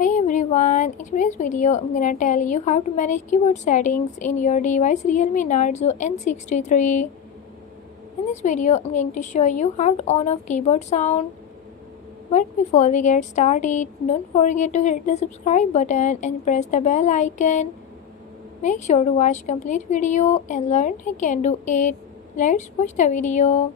Hey everyone, in today's video I'm gonna tell you how to manage keyboard settings in your device Realme Narzo N63. In this video I'm going to show you how to on off keyboard sound. But before we get started, don't forget to hit the subscribe button and press the bell icon. Make sure to watch complete video and learn how can do it. Let's watch the video.